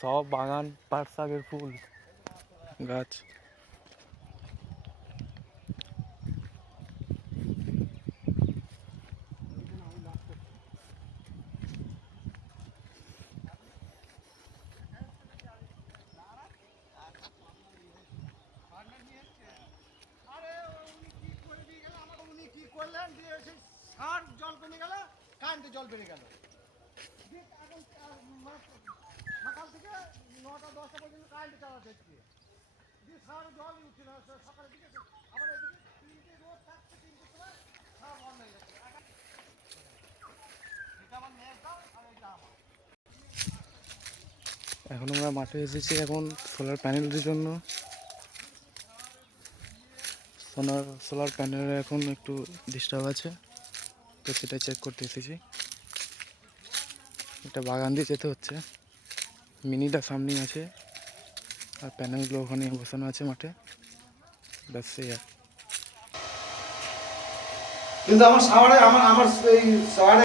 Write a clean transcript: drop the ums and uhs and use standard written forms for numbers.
সব বাগান পাট শাকের ফুল গাছ। জল বেরিয়ে গেল, কারেন্টে জল বেরিয়ে গেল। সকাল থেকে 9টা-10টা পর্যন্ত কারেন্টে চালাতে হচ্ছে। সারা জল উঠছে না, সকালের দিকে আবার এদিকে 3টে রোদ থাকছে, 3টের সময় সারা বন্ধ হয়ে যাচ্ছে। এটা আমার মেয়ে দাও আর এটা আমার। এখন আমরা মাঠে এসেছি এখন সোলার প্যানেলের জন্য। সোলার প্যানেলে এখন একটু ডিস্টার্ব আছে, তো সেটা চেক করতে এসেছি। এটা বাগান দিয়ে যেতে হচ্ছে, মিনিটা সামনেই আছে আর প্যানেলগুলো ওখানে বসানো আছে মাঠে, ব্যাস সেই আর। কিন্তু আমার সাওয়ারে আমার এই সাওয়ারে